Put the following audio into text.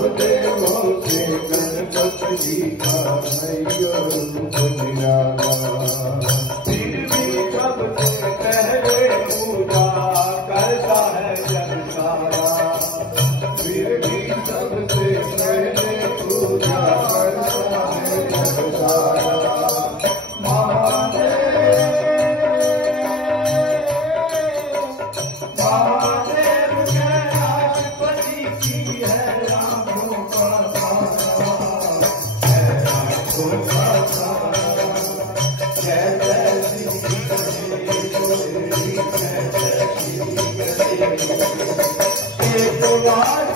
सब देवों से गणपति का नैया रूप निराला। फिर भी सबसे पहले पूजा करता है जग सारा। फिर भी सबसे पहले पूजा करता है जग सारा। महादेव गणपति की है रामों का सारा, है रामों का सारा। जय जय श्री गणेश, जय जय श्री गणेश। एक बार